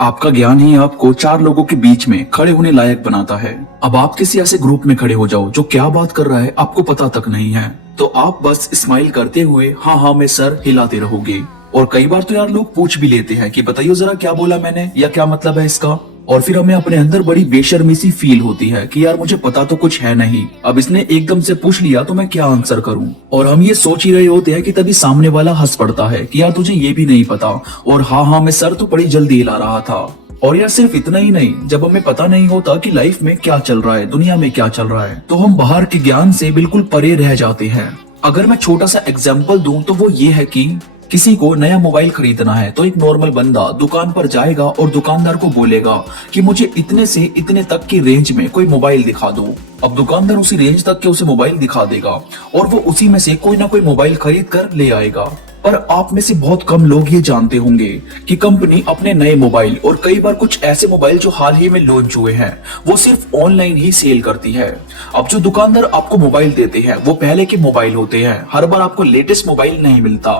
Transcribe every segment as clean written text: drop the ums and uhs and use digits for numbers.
आपका ज्ञान ही आपको चार लोगों के बीच में खड़े होने लायक बनाता है। अब आप किसी ऐसे ग्रुप में खड़े हो जाओ जो क्या बात कर रहा है आपको पता तक नहीं है, तो आप बस स्माइल करते हुए हाँ हाँ में सर हिलाते रहोगे। और कई बार तो यार लोग पूछ भी लेते हैं कि बताइए जरा क्या बोला मैंने या क्या मतलब है इसका। और फिर हमें अपने अंदर बड़ी बेशर्मी सी फील होती है कि यार मुझे पता तो कुछ है नहीं, अब इसने एकदम से पूछ लिया तो मैं क्या आंसर करूं। और हम ये सोच ही रहे होते हैं कि तभी सामने वाला हंस पड़ता है कि यार तुझे ये भी नहीं पता, और हाँ हाँ मैं सर तो बड़ी जल्दी हिला रहा था। और यार सिर्फ इतना ही नहीं, जब हमें पता नहीं होता कि लाइफ में क्या चल रहा है, दुनिया में क्या चल रहा है, तो हम बाहर के ज्ञान से बिल्कुल परे रह जाते हैं। अगर मैं छोटा सा एग्जाम्पल दूं तो वो ये है कि किसी को नया मोबाइल खरीदना है तो एक नॉर्मल बंदा दुकान पर जाएगा और दुकानदार को बोलेगा कि मुझे इतने से इतने तक की रेंज में कोई मोबाइल दिखा दो। अब दुकानदार उसी रेंज तक के उसे मोबाइल दिखा देगा और वो उसी में से कोई ना कोई मोबाइल खरीद कर ले आएगा। पर आप में से बहुत कम लोग ये जानते होंगे कि कंपनी अपने नए मोबाइल और कई बार कुछ ऐसे मोबाइल जो हाल ही में लॉन्च हुए हैं वो सिर्फ ऑनलाइन ही सेल करती है। अब जो दुकानदार आपको मोबाइल देते हैं वो पहले के मोबाइल होते हैं, हर बार आपको लेटेस्ट मोबाइल नहीं मिलता।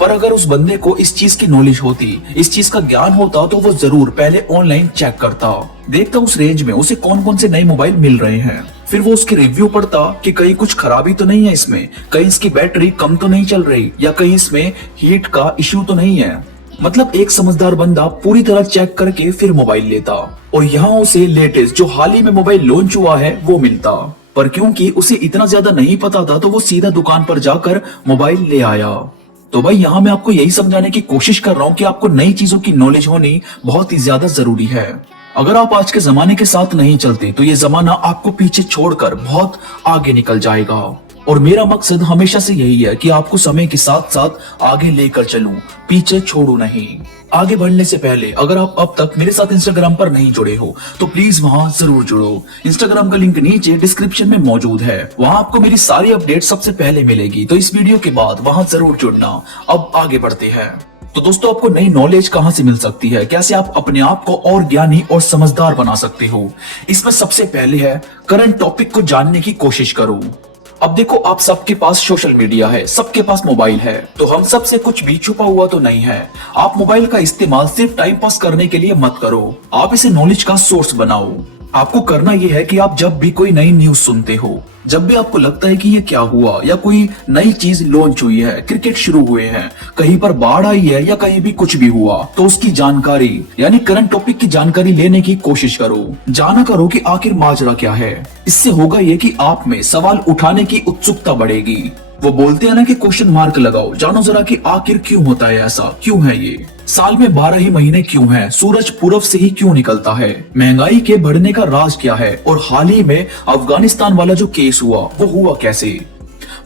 पर अगर उस बंदे को इस चीज की नॉलेज होती, इस चीज का ज्ञान होता, तो वो जरूर पहले ऑनलाइन चेक करता, देखता उस रेंज में उसे कौन कौन से नए मोबाइल मिल रहे हैं। फिर वो उसके रिव्यू पढ़ता कि कहीं कुछ खराबी तो नहीं है इसमें, कहीं इसकी बैटरी कम तो नहीं चल रही, या कहीं इसमें हीट का इश्यू तो नहीं है। मतलब एक समझदार बंदा पूरी तरह चेक करके फिर मोबाइल लेता, और यहाँ उसे लेटेस्ट जो हाल ही में मोबाइल लॉन्च हुआ है वो मिलता। पर क्योंकि उसे इतना ज्यादा नहीं पता था तो वो सीधा दुकान पर जाकर मोबाइल ले आया। तो भाई यहाँ मैं आपको यही समझाने की कोशिश कर रहा हूँ कि आपको नई चीजों की नॉलेज होनी बहुत ही ज्यादा जरूरी है। अगर आप आज के जमाने के साथ नहीं चलते तो ये जमाना आपको पीछे छोड़कर बहुत आगे निकल जाएगा। और मेरा मकसद हमेशा से यही है कि आपको समय के साथ साथ आगे लेकर चलूं, पीछे छोड़ू नहीं। आगे बढ़ने से पहले अगर आप अब तक मेरे साथ इंस्टाग्राम पर नहीं जुड़े हो तो प्लीज वहां जरूर जुड़ो। इंस्टाग्राम का लिंक नीचे डिस्क्रिप्शन में मौजूद है, वहां आपको मेरी सारी अपडेट सबसे पहले मिलेगी, तो इस वीडियो के बाद वहां जरूर जुड़ना। अब आगे बढ़ते हैं। तो दोस्तों आपको नई नॉलेज कहां से मिल सकती है, कैसे आप अपने आप को और ज्ञानी और समझदार बना सकते हो, इसमें सबसे पहले है करंट टॉपिक को जानने की कोशिश करो। अब देखो आप सबके पास सोशल मीडिया है, सबके पास मोबाइल है, तो हम सब से कुछ भी छुपा हुआ तो नहीं है। आप मोबाइल का इस्तेमाल सिर्फ टाइम पास करने के लिए मत करो, आप इसे नॉलेज का सोर्स बनाओ। आपको करना यह है कि आप जब भी कोई नई न्यूज सुनते हो, जब भी आपको लगता है कि ये क्या हुआ या कोई नई चीज लॉन्च हुई है, क्रिकेट शुरू हुए हैं, कहीं पर बाढ़ आई है या कहीं भी कुछ भी हुआ, तो उसकी जानकारी यानी करंट टॉपिक की जानकारी लेने की कोशिश करो। जाना करो कि आखिर माजरा क्या है। इससे होगा ये कि आप में सवाल उठाने की उत्सुकता बढ़ेगी। वो बोलते हैं ना कि क्वेश्चन मार्क लगाओ, जानो जरा कि आखिर क्यों होता है ऐसा, क्यों है ये, साल में 12 ही महीने क्यों है, सूरज पूरब से ही क्यों निकलता है, महंगाई के बढ़ने का राज क्या है, और हाल ही में अफगानिस्तान वाला जो केस हुआ वो हुआ कैसे।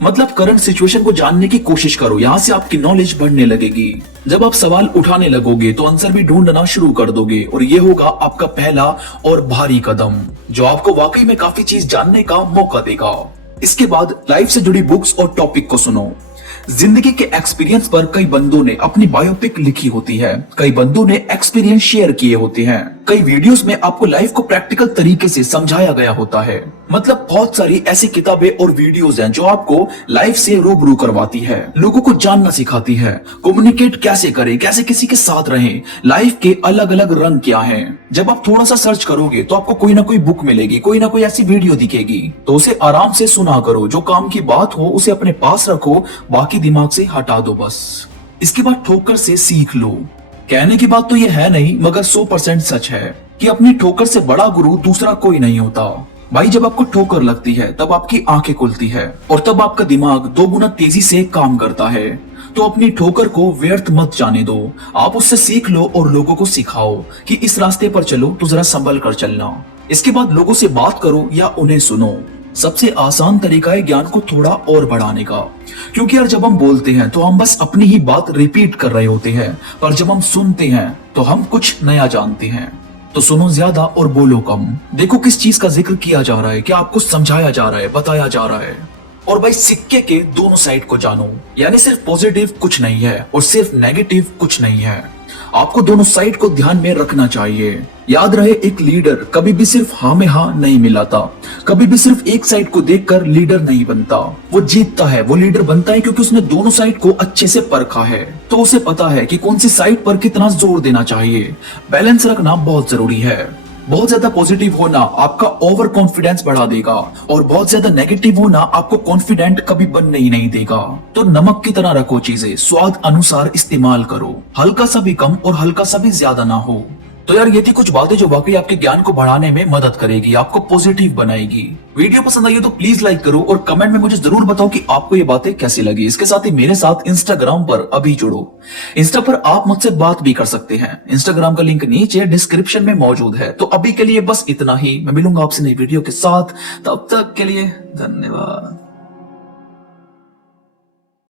मतलब करंट सिचुएशन को जानने की कोशिश करो, यहाँ से आपकी नॉलेज बढ़ने लगेगी। जब आप सवाल उठाने लगोगे तो आंसर भी ढूंढना शुरू कर दोगे, और ये होगा आपका पहला और भारी कदम जो आपको वाकई में काफी चीज जानने का मौका देगा। इसके बाद लाइफ से जुड़ी बुक्स और टॉपिक को सुनो। जिंदगी के एक्सपीरियंस पर कई बंदों ने अपनी बायोपिक लिखी होती है, कई बंदों ने एक्सपीरियंस शेयर किए होते हैं, कई वीडियोस में आपको लाइफ को प्रैक्टिकल तरीके से समझाया गया होता है। मतलब बहुत सारी ऐसी किताबें और वीडियोस हैं जो आपको लाइफ से रूबरू करवाती है, लोगों को जानना सिखाती है, कम्युनिकेट कैसे करें, कैसे किसी के साथ रहें, लाइफ के अलग अलग रंग क्या हैं। जब आप थोड़ा सा सर्च करोगे तो आपको कोई ना कोई बुक मिलेगी, कोई ना कोई ऐसी वीडियो दिखेगी, तो उसे आराम से सुना करो। जो काम की बात हो उसे अपने पास रखो, बाकी दिमाग से हटा दो बस। इसके बाद ठोकर से सीख लो। कहने की बात तो ये है नहीं, मगर 100% सच है कि अपनी ठोकर से बड़ा गुरु दूसरा कोई नहीं होता। भाई जब आपको ठोकर लगती है तब आपकी आंखें खुलती है और तब आपका दिमाग 2 गुना तेजी से काम करता है। तो अपनी ठोकर को व्यर्थ मत जाने दो, आप उससे सीख लो और लोगों को सिखाओ कि इस रास्ते पर चलो तो जरा संभल कर चलना। इसके बाद लोगों से बात करो या उन्हें सुनो। सबसे आसान तरीका है ज्ञान को थोड़ा और बढ़ाने का, क्योंकि यार जब हम बोलते हैं तो हम बस अपनी ही बात रिपीट कर रहे होते हैं, पर जब हम सुनते हैं तो हम कुछ नया जानते हैं। तो सुनो ज्यादा और बोलो कम। देखो किस चीज का जिक्र किया जा रहा है, क्या आपको समझाया जा रहा है, बताया जा रहा है। और भाई सिक्के के दोनों साइड को जानो, यानी सिर्फ पॉजिटिव कुछ नहीं है और सिर्फ नेगेटिव कुछ नहीं है। आपको दोनों साइड को ध्यान में रखना चाहिए। याद रहे, एक लीडर कभी भी सिर्फ हाँ में हाँ नहीं मिलाता, कभी भी सिर्फ एक साइड को देखकर लीडर नहीं बनता। वो जीतता है, वो लीडर बनता है क्योंकि उसने दोनों साइड को अच्छे से परखा है, तो उसे पता है कि कौन सी साइड पर कितना जोर देना चाहिए। बैलेंस रखना बहुत जरूरी है। बहुत ज्यादा पॉजिटिव होना आपका ओवर कॉन्फिडेंस बढ़ा देगा और बहुत ज्यादा नेगेटिव होना आपको कॉन्फिडेंट कभी बनने ही नहीं देगा। तो नमक की तरह रखो चीजें, स्वाद अनुसार इस्तेमाल करो, हल्का सा भी कम और हल्का सा भी ज्यादा ना हो। तो यार ये थी कुछ बातें जो वाकई आपके ज्ञान को बढ़ाने में मदद करेगी, आपको पॉजिटिव बनाएगी। वीडियो पसंद आई हो तो प्लीज लाइक करो और कमेंट में मुझे जरूर बताओ कि आपको ये बातें कैसी लगी। इसके साथ ही मेरे साथ इंस्टाग्राम पर अभी जुड़ो। इंस्टा पर आप मुझसे बात भी कर सकते हैं। इंस्टाग्राम का लिंक नीचे डिस्क्रिप्शन में मौजूद है। तो अभी के लिए बस इतना ही, मैं मिलूंगा आपसे नई वीडियो के साथ। तब तक के लिए धन्यवाद।